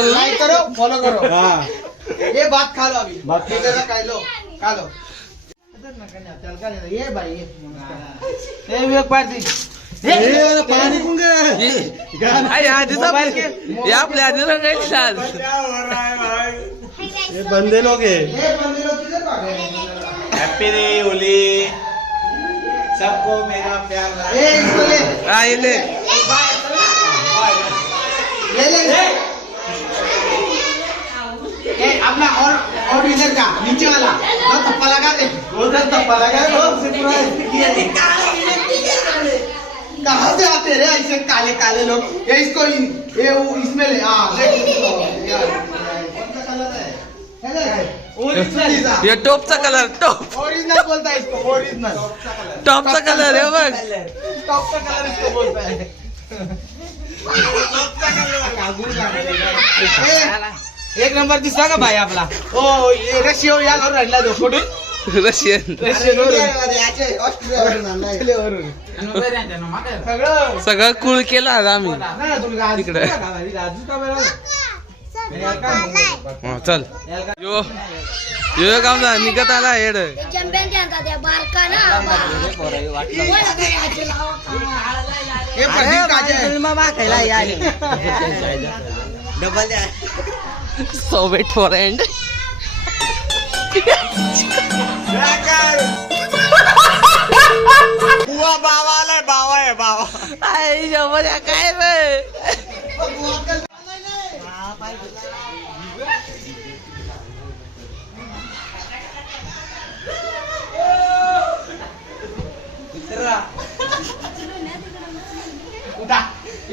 Like करो, follow करो। ये बात खा लो अभी, खा लो। ये भाई ये पार्टी पानी आपल्या आधी ये बंदे लोग हैं। हैप्पी होली, सबको मेरा प्यार। ले अपना और इधर का नीचे वाला थप्पा लगा दे, उधर थप्पा लगा दे। कहाँ से आते रे ऐसे काले काले लोग? ये इसको ये इसमें ले। कौन सा कलर है? ये टॉपचा कलर, टॉप ओरिजिनल बोलता है इसको, ओरिजिनल टॉपचा कलर आहे बघ। टॉप का कलर इसको बोलता है। एक नंबर दिसला का भाई आपला? ओ ये रशिया या करून राहिला तो कुठून? रशियन सगळं कुळ केलं आज आम्ही तिकडे। चल यो काम निघत आला head. So wait for end. बुआ बाबा आलाय, बाबा आहे बाबा। आई जबऱ्या काय रे?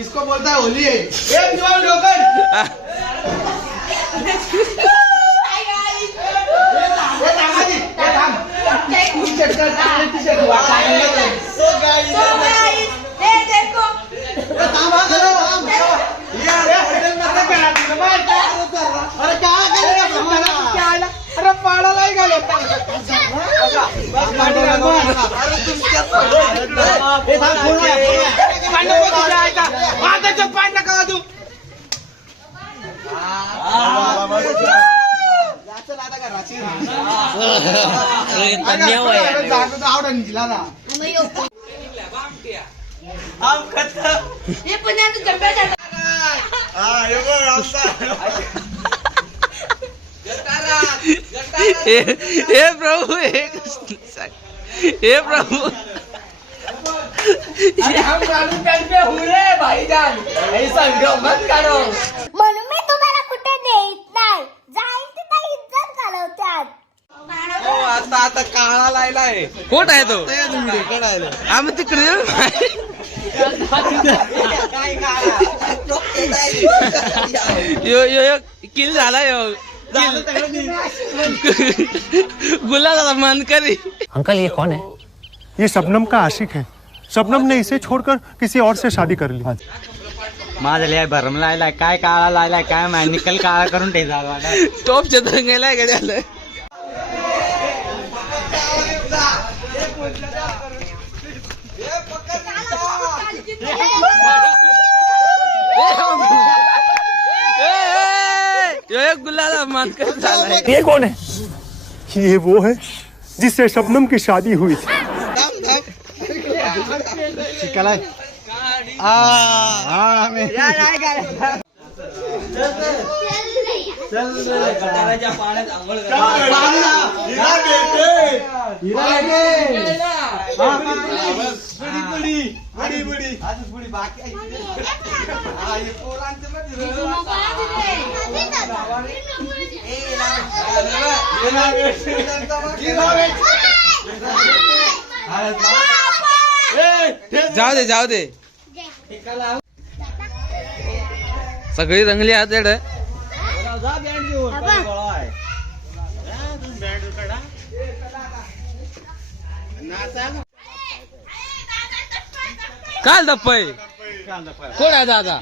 इसको बोलता है होली है। अरे पाड़ा लाएगा हे प्रभु, हे प्रभु, हम पे हुए भाईजान, ऐसा मत करो। म्हणून मी तुम्हाला कुठे नेत नाही, जाईल तिथे इज्जत घालवतात। आता आता काळा लायलाय। कोण आहे तो? कडायला आम्ही तिकडे येऊ। यो यो यो किल झाला यो गुलाला मन करी। अंकल ये कौन है? ये शबनम का आशिक है। शबनम ने इसे छोड़कर किसी और से शादी कर ली। माझ्या भरम लायलाय, काय काळा लायलाय काय माहिती, निकल काळा करून ठेवला। टॉपच्या दंगेला गेल्याला गुलाला मन कर। ये कौन है? ये वो है जिससे शबनम की शादी हुई थी। जाऊ दे जाऊ दे, सगळी रंगली आहेत एड। काल दप्पय कोण आहे? दादा,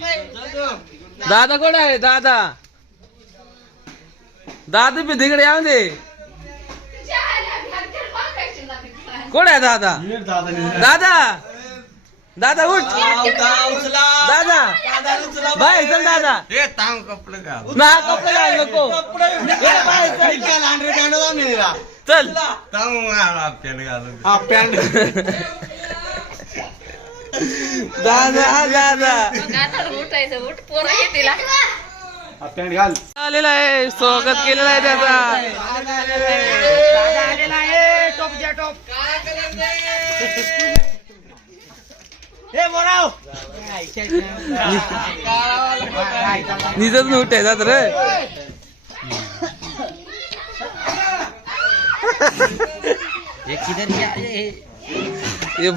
दादा कोण आहे? दादा दादा बी तिकडे याव दे. कोण आहे दादा? दादा दादा उठ. दादा बाय चल दादा. ना कपडे घाल नको. चल दादा दादा उठ पोरं येतील आलेला आहे. स्वागत केलेलं आहे त्याचा. निजच नव्हते जात रे. हे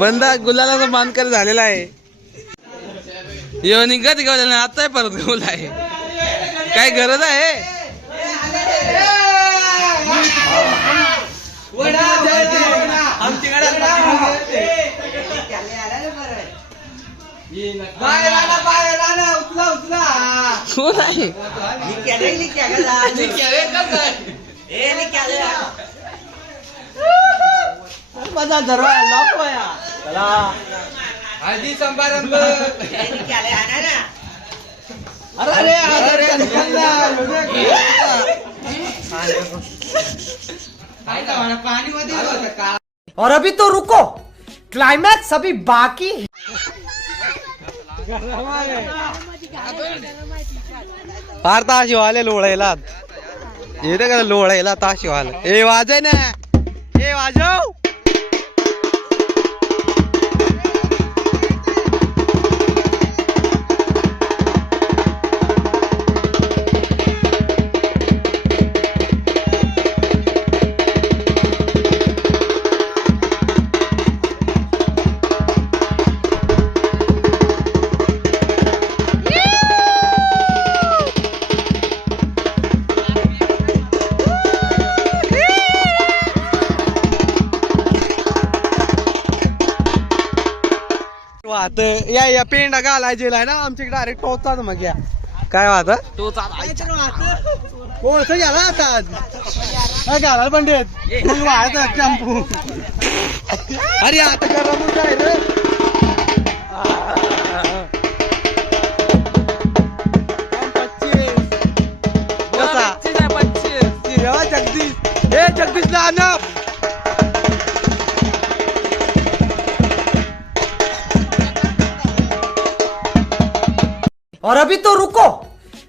बंदा गुलाला मानकर झालेला आहे. येऊन कधी गावला नाही, आता परत गावला आहे. काय गरज आहे? कोण आहे? और अभी तो रुको, क्लाइमैक्स अभी बाकी. फार ताशी वाले लोळायला येते का लोळायला ताशी वाला. ए वाजय ना. ए वाजव. या पेंडा घालायचे ना आमच्याकडे डायरेक्ट टोचाच मग या. काय वाहत कोणतं गेला आता घालायला पंडित मग वाहायचा चंपू. अरे आता गरमच आहे रे. जगदीश हे जगदीशला आणा. और अभी तो रुको,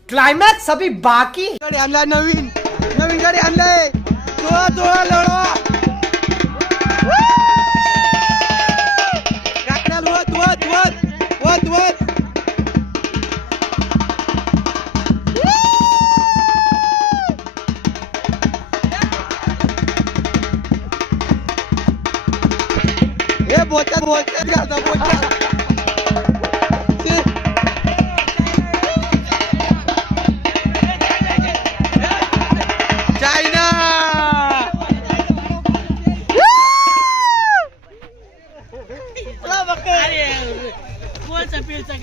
क्लाइमैक्स अभी बाकी. गाडी आणलाय नवीन गाडी आणलाय. जोळा लढवा. काकड्याला वत. हे बोचा घालता बोचा.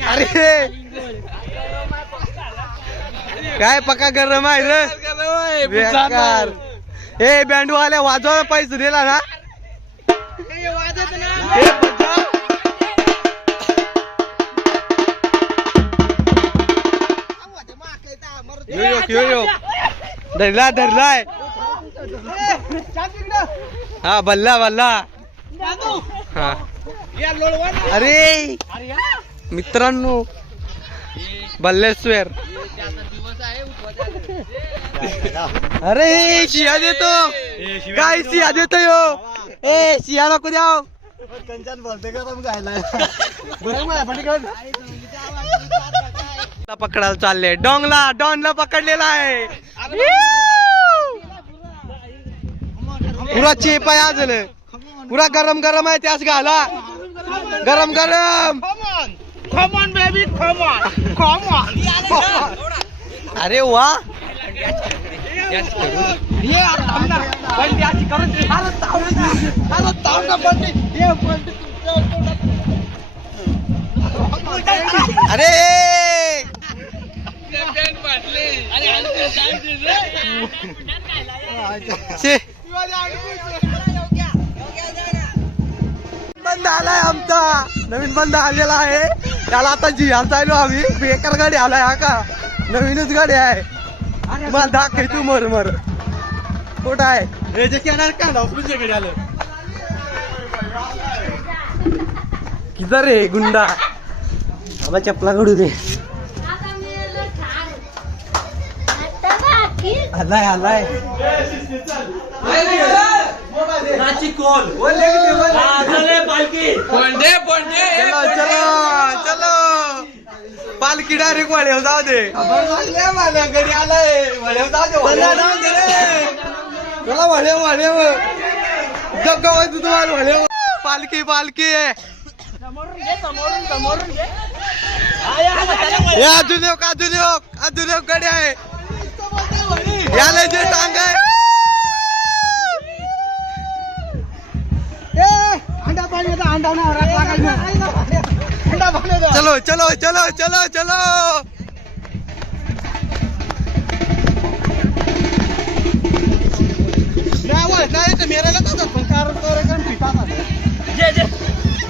अरे काय पक्का गरम आहे रे बेकार. हे बँडवाल्या वाजवा पैसे दिला ना. धरलाय. हा बल्ला. हा अरे मित्रांनो बल्लेश्वर. अरे शिया देतो. काय शिया देतो यो. ए शिया नको द्याव. पकडायला चालले. डॉनला पकडलेला आहे. पुरा चेपाय झालं. पुरा गरम आहे. त्यास घाला गरम. अरे वा. अरे छे. बंद आलाय आमचा नवीन बंद आलेला आहे त्याला आता जिहाल चालू आम्ही बेकार गाडी आलाय हा का नवीनच गाडी आहे मला दाखव तू मर कुठं आहे किधर रे गुंडा बाबा चपला घडू दे आलाय आलाय चलो चलो पालखी डायरेक्ट वळेव जाऊ दे घरी आलाय वळेव जाऊ दे चला वळेव जगावायचं तुम्हाला वळेव पालखी पालखी अजून एक गाडी आहे याला जे टांग आहे चलो चलो चलो चलो चलो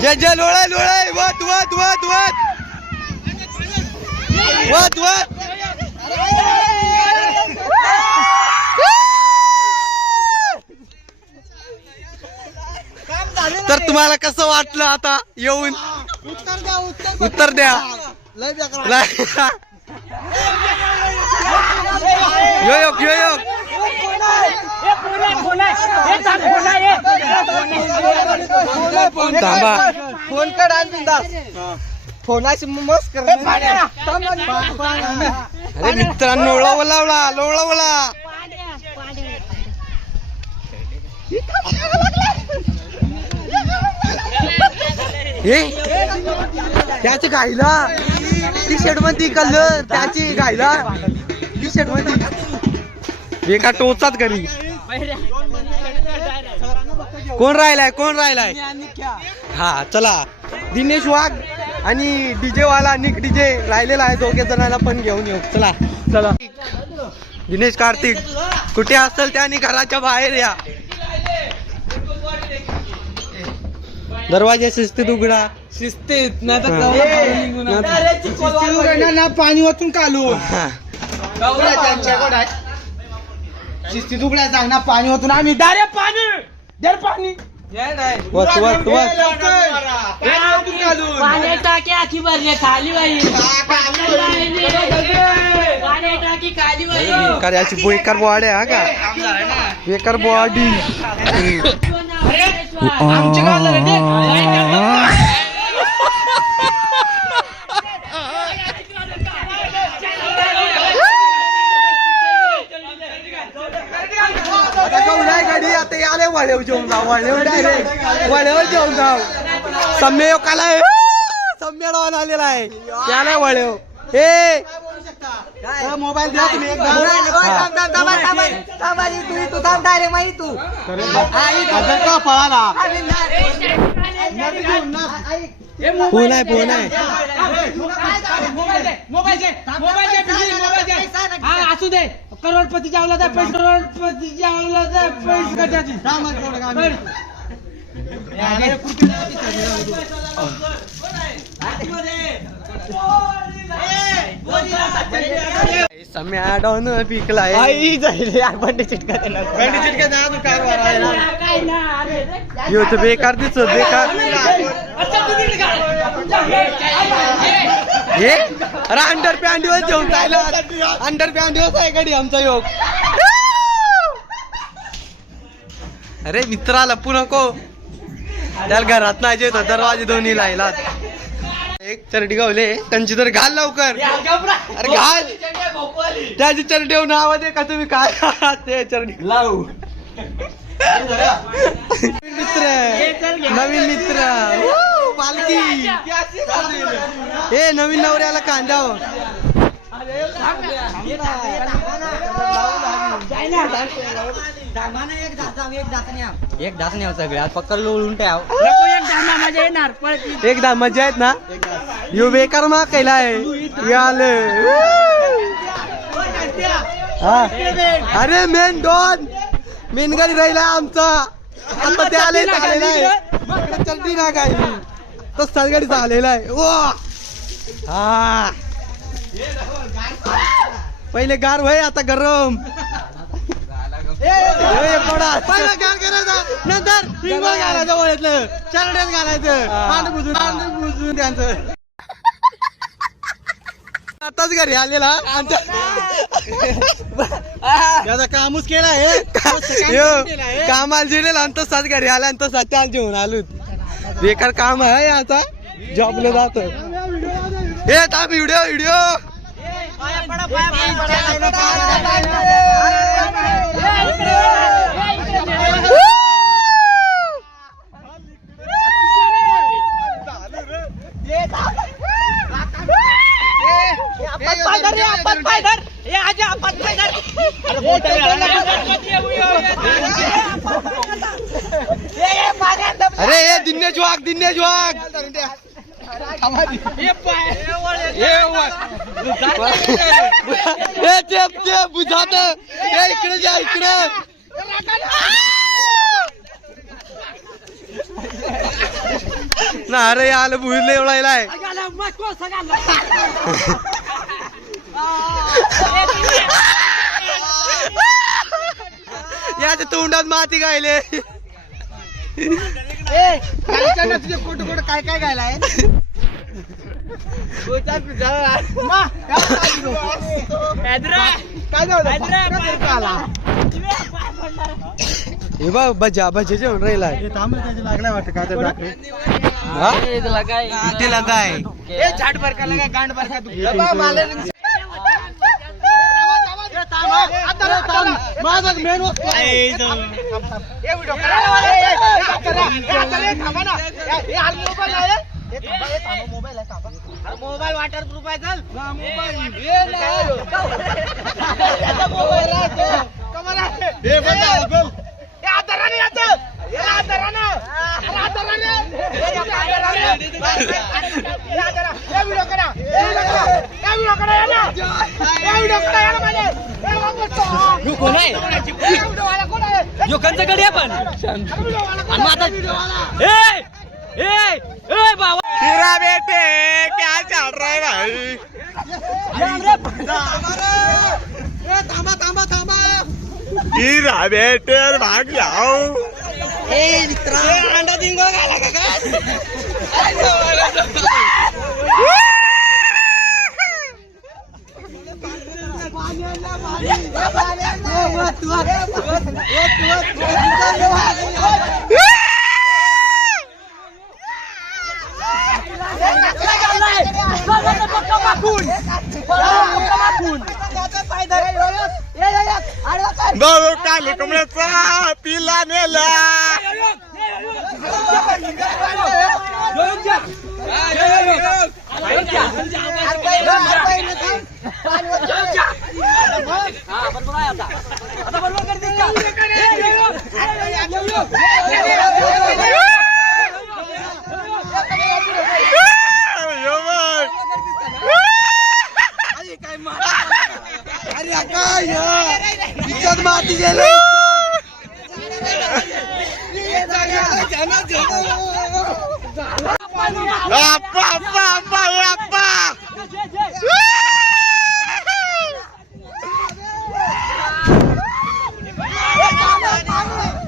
जे जे लोळाय लोळाय वत वत वत वत वत वत तर तुम्हाला कसं वाटलं आता येऊन उत्तर द्या योग योग थांबा फोन कर फोनाची मस्त कर अरे मित्रांनो लोळवला त्याची गायला टी शर्ट मध्ये कलर त्याची गायला टी शर्ट मध्ये एका टोचात घरी कोण राहिलाय हा चला दिनेश वाघ आणि डीजे वाला निक डीजे राहिलेला आहे दोघे जणांना पण घेऊन येऊ चला चला दिनेश कार्तिक कुठे असेल त्याने घराच्या बाहेर या दरवाजा शिस्तीत उघडा शिस्तीत ना पाणी ओतून काढून शिस्तीत उघड्या सांग ना पाणी ओतून आम्ही डायरेक्ट पाणी पाणी टाकी आखी भरले खाली बाई पाणी टाकी खाली बाई कार्याची बेकार बॉडी हा का बेकार बॉडी गाडी आता आले वळेव जेवून जाऊ वळेवर जेवून जाऊ सम्य कालाय सम्य आलेला आहे त्याला वळेव हे मोबाईल द्या तुम्ही पळाला फोन आहे असू दे करोडपती जावला तर पैसे करोडपती जावला तर पैसे कटायची सम्या डाऊन पिकलाय बेकार दिसत बेकार हे अरे अंडर पॅन्ट दिवस जेवण जायला अंडर पॅन्ट दिवस आहे गाडी आमचा योग अरे मित्राला पुन्हा को त्याला घरात नाही येत दरवाजे दोन्ही लायला एक चरडी गावले त्यांची तर घाल लवकर अरे घाल त्याची चरडी येऊन आवाज आहे का तुम्ही काय ते चरडी लावू नवीन मित्र पालखी हे नवीन नवऱ्याला कांदा एक दास नाही सगळ्यात फक्त लोळून ठेव एकदा मजा आहेत ना यो बेकार मा केलाय याल हा. अरे मेन डॉन मेन गाडी राहिला आमचा आता ते आलेला आहे चलती ना काय तसाच गाडीचा आलेला आहे वा हा पहिले गार व्हाय आता गरम पहिला गार करायचा नंतर हिंगोळ घालायचं वळतलं चरड्यात घालायचं बुजून त्यांचं आताच घरी आलेला आमच्या त्याचा कामच केला हे कामाला जिरेला आणि तसाच घरी आला आणि तसाच त्याला जेवण आलो बेकार काम आहे आता जॉबला जातो हे टाक व्हिडिओ अरे हे दिनेश वाघ ते बुझात इकडे जा इकडे ना अरे आलं भुजले एवढायलाय याच्या तोंडात माती गायले तुझे फोटो काय काय गायलाय हे बघ भजे जेवण राहिला लागला वाटतं का तिला काय झाड बरका लगा गांड बरका माझा मेन मोबाईल वॉटर प्रूफ आहे चल हीरा बेटे क्या चल रहा है भाई थांबा हीरा बेटे भाग जाओ अंडा दिंगो घाला का बाबू काली कमळाचा पिला नेला अरे काय इज्जत माती गेली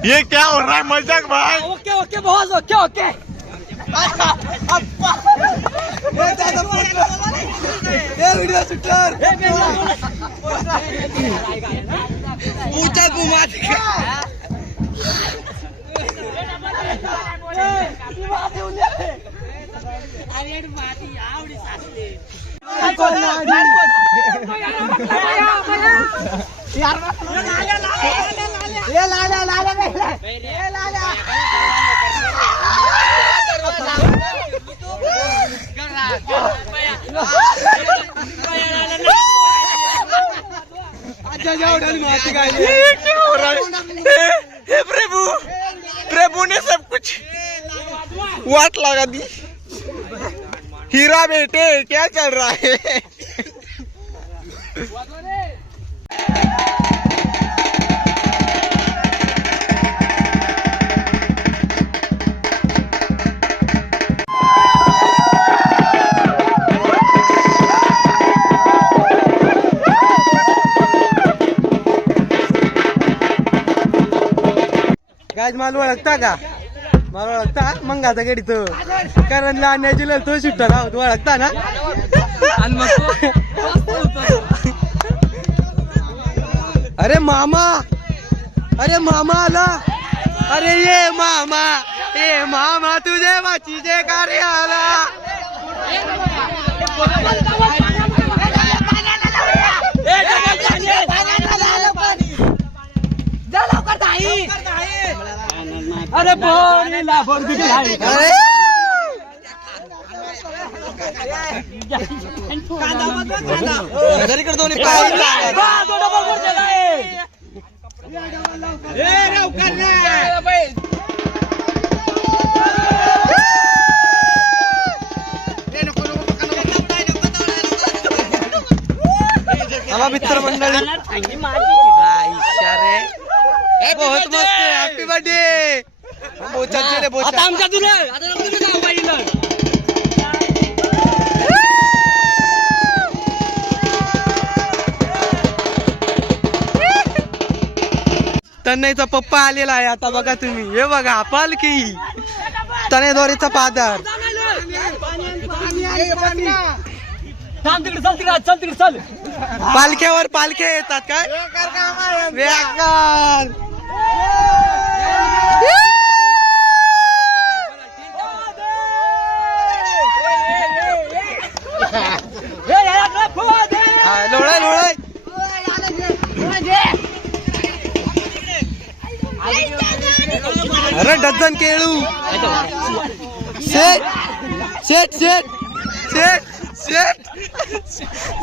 ये क्या हो रहा है मजाक भाई okay boss okay video shooter पूछा घुमा प्रभु ने सब कुछ वाट लगा दी हीरा बेटे क्या चल रहा है काय मला ओळखता का? मला ओळखता मग आता गडी तो करणला आणण्याची तो सुट्टा राहू तू ओळखता ना? आणि मग अरे मामा आला. अरे ये मामा तुझे वाचीचे कार्य आला. अरे बोरीला बोरगी आहे. मित्र मंडळी बहुत मस्त हॅपी बर्थडे. आता आमच्या तुला तन्मयचा पप्पा आलेला आहे. आता बघा तुम्ही, हे बघा पालखी तनेद्वारेचा पादर. चल पालख्यावर पालख्या येतात काय बेकार. लोळाय लोळाय. अरे डझन केळू. शेट शेट शेट शेट शेट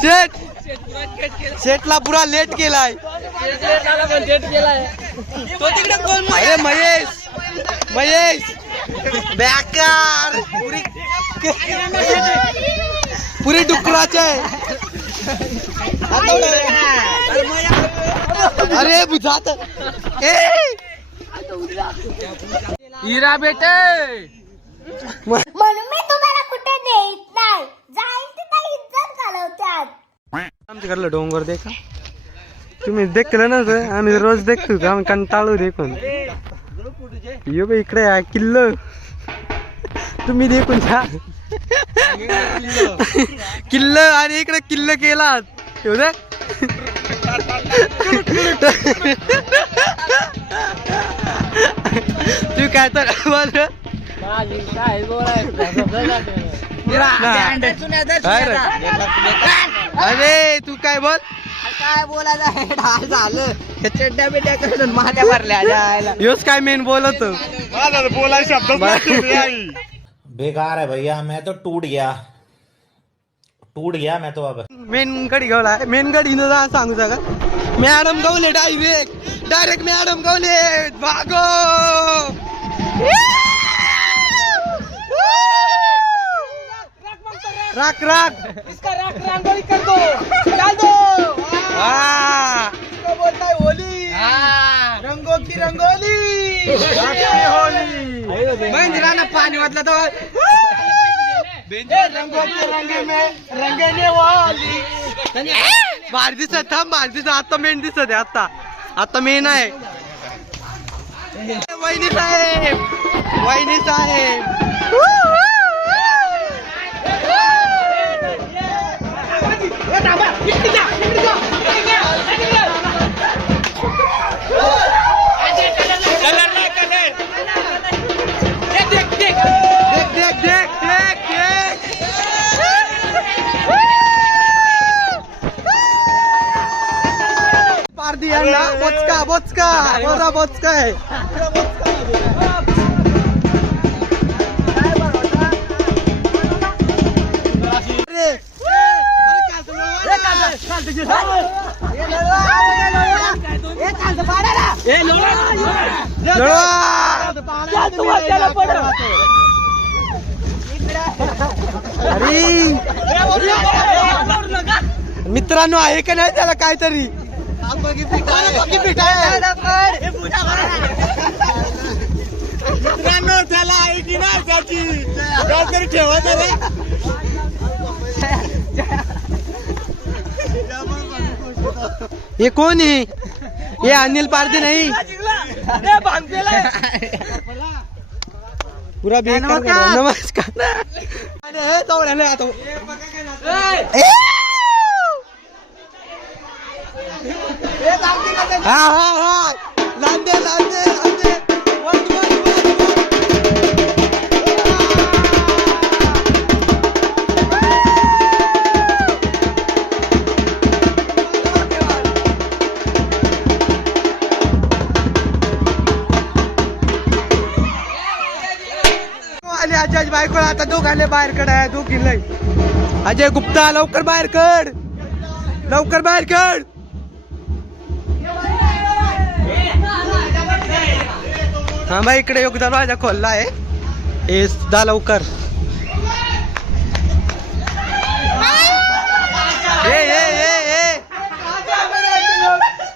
शेट शेटला पुरा लेट केलाय. अरे महेश बेकार पुरी डुकराचे. अरे बुझात हिरा बेटे म्हणून मी तुम्हाला कुठे नेत नाही. जाईल तिथं इज्जत घालवतात. आमच्या घरला डोंगर देखा तुम्ही देखलं ना सर. आम्ही रोज देखतो का आम्ही कंटाळू देखून. यो बे इकडे किल्ल तुम्ही देखून जा. किल्ल आणि इकडे किल्ल केला एवढं. तू काय तर बोल. अरे तू काय बोल. काय बोलायचं झालं चड्ड्या बिड्या करून माझ्या भरल्या. योच काय मेन बोलत बोला शब्द बेकार है भैया. मैं तो टूट गया मैं तो. अब मेन गडी गवला मेन गडी सांगू सका. मॅडम गवले डायरेक्ट मॅडम गवले भागो. राख इसका रंगोली कर दो, डाल दो. इसको बोलता है होली. रंगों की रंगोली. मंदिरानं पाणी वाटलं तर रंगों के रंगे में रंगने वाली. भारी दिसत. थांब भारी दिसत. आता मेन दिसत आहे. आता मेन आहे. वहिनी साहेब पारदी यांना बोचका बरा बोचका आहे. मित्रांनो आहे का नाही त्याला काहीतरी. मित्रांनो त्याला आहे की नाही त्याची काहीतरी ठेवा त्याला. ये कोण आहे? ये अनिल पारदी नाही. पुरा बेकार करा. नमस्कार. अरे हे चवड्याने आता हा हा हा लांदे लांदे लांदे वन वन आले अजय बायको आता दोघांना बाहेर कडाय दोघींना. अजय गुप्ता लवकर बाहेर कड, लवकर बाहेर कड. हा बाई इकडे योग दरवाजा खोलला आहे. हे दा लवकर. ए ए ए ए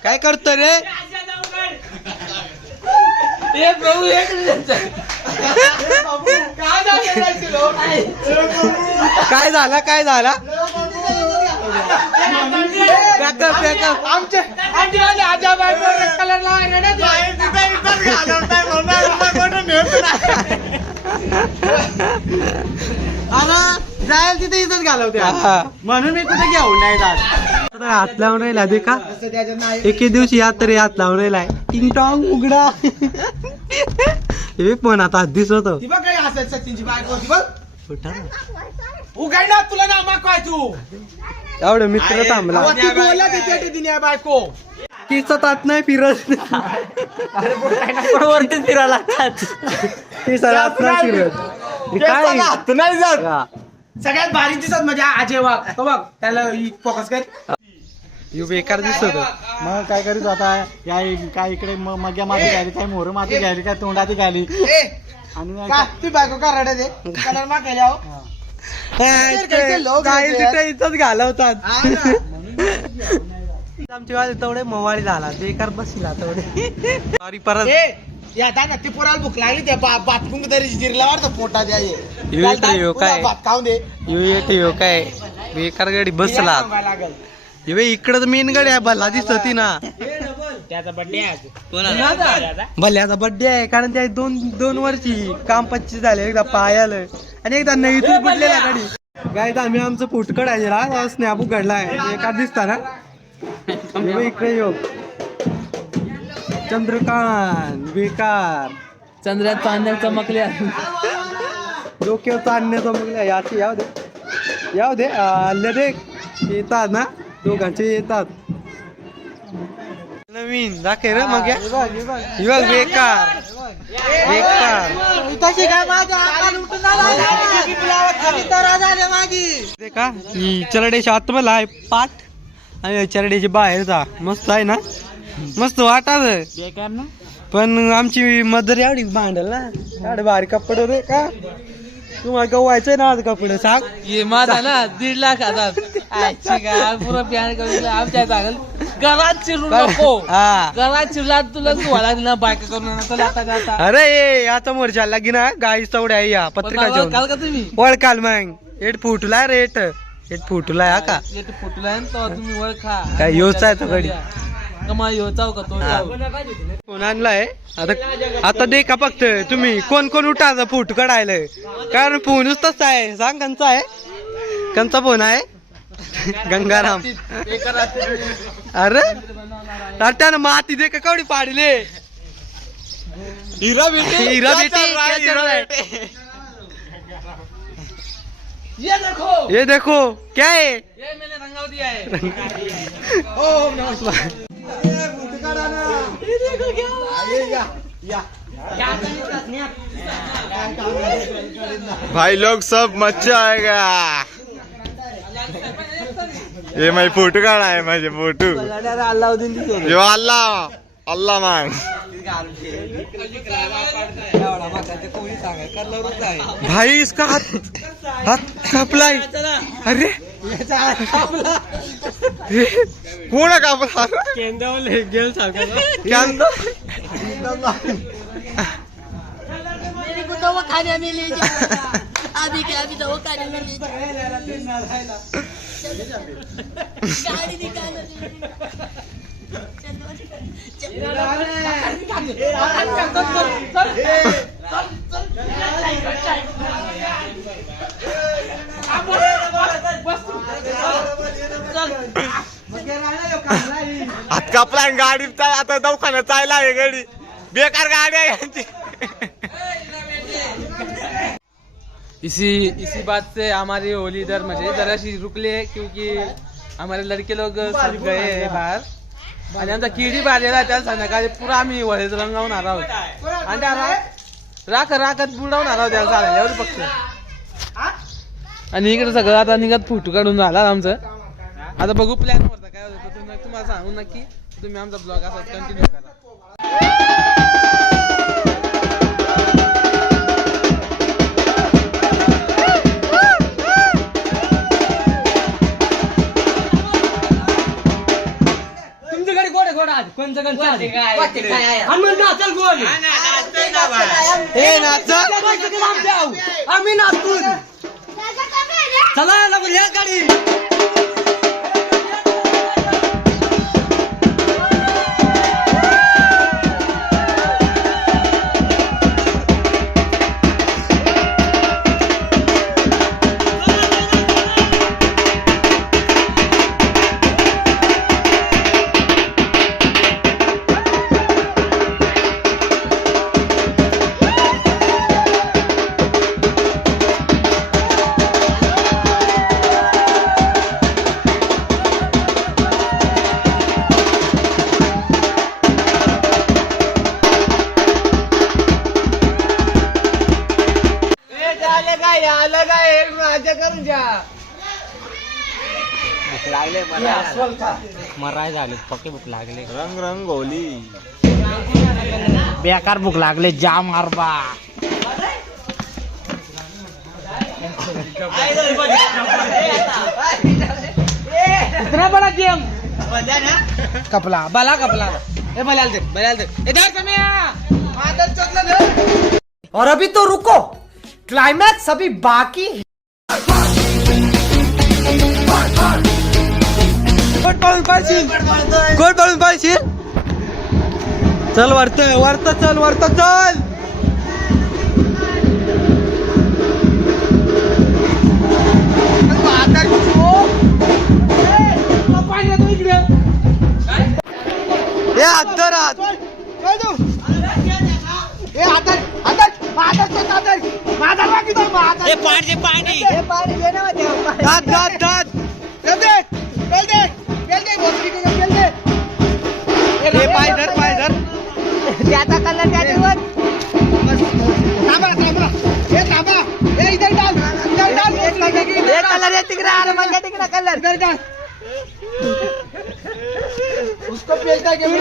काय करतो रे? काय झालं काय झालं? आमचे आजा बायको कलर जायला तिथे इथंच घालवते म्हणून मी कुठे घेऊन नाही जात. हात लावून राहिला दे का एके दिवशी यात तरी हात लावून राहिलाय. टिंग टॉंग उघडा. हे पण आता दिसत ती बघ काही हसत सचिनची बायको होती बघ. उगाय ना तुला ना मागवाय तू एवढं मित्र थांबला. ती बोलला त्याच्या दिन्या बायको किसत आत नाही फिरत. वरती फिरायला लागतात. किसत आत नाही फिरत. काय हात नाही जात. सगळ्यात भारी दिसत म्हणजे अजय वाघ. तो बघ त्याला फोकस कर. यू बेकार दिसत. मग काय करीत आता या काय इकडे मग्या माती घ्यायली, काय मोहर माती घ्यायली, काय तोंडाती घ्यायली. आणि का ती बायको का रडत आहे कलर मागायला हो. इथंच घालवतात. आमची वाली तेवढे मवाळी झाला बेकार बसला तेवढे. सॉरी परत. या ना ती पोराला भूक लागली त्या बातकुंग तरी जिरला वाटतं पोटात काय भात खाऊन दे. येऊ काय बेकार गाडी बसला. इकडं मेन गाडी आहे भल्ला दिसती ना. त्याचा बर्थडे भल्याचा बर्थडे आहे कारण त्या दोन वर्षी काम 25 झाले. एकदा पायालं आणि एकदा नाही तू बुडलेला गाडी. काय आम्ही आमचं फूट काढायला स्नॅप उघडलाय बेकार दिसता ना. इकडे योग चंद्रकांत बेकार. चंद्रात चांदण्या चमकल्या. डोक्यावर चांदण्या चमकल्या. याची याव दे आल्या दे येतात ना दोघांचे येतात. नवीन दाखे रे मग बेकार बेकार. का ही चरड्याच्या आतमध्ये आहे पाठ आणि चरड्याच्या बाहेरचा मस्त आहे ना. मस्त वाटत बेकार ना. पण आमची मदर एवढी भांडल ना एवढे भारी कपडे रे का. तुम्हाला गवायचंय ना आज कपडे सांग. ये माझा ना 1.5 लाख हजार पुरा प्लॅन करून आमच्या चांगल घरात शिरू नको. घरात शिरला तुला तुम्हाला ना बायका करून. अरे आता मोर्चा लागी ना गाई चवड्या या पत्रिका काल का तुम्ही वळकाल मग एट फुटला रेट एट फुटला हा का फुटलाय ना तुम्ही ओळखा काय योच आहे तो गडी. कमाई होचाव का तो फोन आणलाय आता. आता दे का फक्त तुम्ही कोण कोण उठायचा फूट काढायला कारण फोनच तसा आहे. सांग कंचा आहे कंचा फोन आहे. गंगाराम. अरे त्यानं माती दे का कवडी पाडले. हिरा बेटी ये देखो क्या है. ये मैंने रंगाव दिया है. भाई लोग सब मजा आएगा. ये माझे फोटो काढा आहे माझे फोटो. यो अल्लाह अल्लाह मांग. भाई इसका हाथ कापलाय. अरे कोण कापला गेल मेरे को दवाखाने में ले जाओ. अभी क्या अभी दवाखाने में ले जाओ. गाड़ी निकालो. हात कापला गाडी आता दवाखान्यात चालला आहे गाडी बेकार गाडी आहे यांची. इसी बात से हमारी होली इधर मुझे जरा सी रुक ले क्योंकि हमारे लड़के लोग सब गए हैं बाहर आणि आमचा किडी बाजलेला आहे त्याला संध्याकाळी पुरा आम्ही होळीत रंगवणार आहोत आणि त्या राखत बुडवणार आहोत त्याला चालेल एवढं फक्त. आणि इकडे सगळं आता निघत फोटो काढून झाला आमचं. आता बघू प्लॅन होता काय होतं तुम्हाला सांगू नक्की. तुम्ही आमचा ब्लॉग असाच कंटिन्यू करा. तुमच्याकडे गोड आहे, गोड आहे. कोणचं गण चालू? हनुमान नाचल गोड. हे नाच आम्ही नाचतो. चला लागू या गाडी. मराय झाले पक्के भूक लागले. रंग रंगोली बेकार भूक लागले जाम मारबा. इतना बड़ा गेम कपला बाला कपला ए बलाल दे इधर कमिया. और अभी तो रुको, क्लाइमैक्स अभी बाकी है. गोड पाळून पाळशील चल वरत चल हे हात पाय धर त्याचा कलर त्याच्यावर कलर आहे तिकडे आलं म्हणजे तिकडे कलर उसको पेलता घेऊन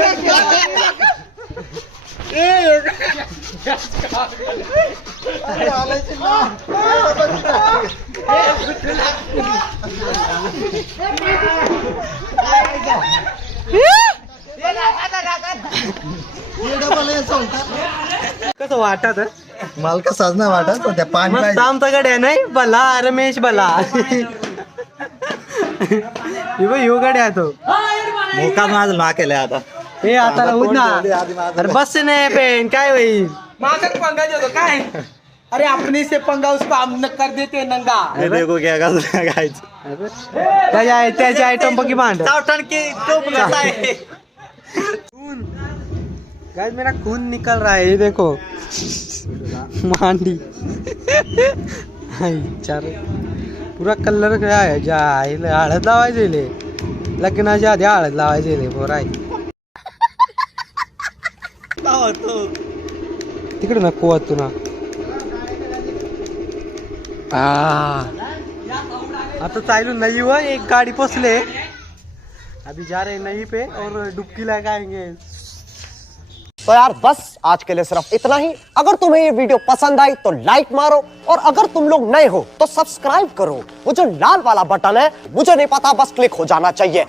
कसं वाटत मला का साजना वाटत त्या पाणी मस्त आमच्याकडे नाही भला रमेश भला यो गड्या तो मोका माझं ना केलंय आता. हे आता राहू ना अरे बस नाही पेन काय होईल माझा पंगा देतो काय. अरे अपने से पंगा उसको हम न कर देते नंगा. देखो क्या गायचं त्याच्या आयटम पकी भांड गाइस मेरा खून निकल रहा है ये देखो मांडी चार पुरा कलर काय आहे ज्या हळद लावायचे लग्नाच्या आधी हळद लावायचे पोर आहे तिकडे नको तू ना आता चालू नई हुआ एक गाड़ी पोसले अभी जा रहे नई पे और डुबकी लगाएंगे. तो यार बस आज के लिए सिर्फ इतना ही. अगर तुम्हें ये वीडियो पसंद आई तो लाइक मारो और अगर तुम लोग नए हो तो सब्सक्राइब करो. वो जो लाल वाला बटन है मुझे नहीं पता बस क्लिक हो जाना चाहिए.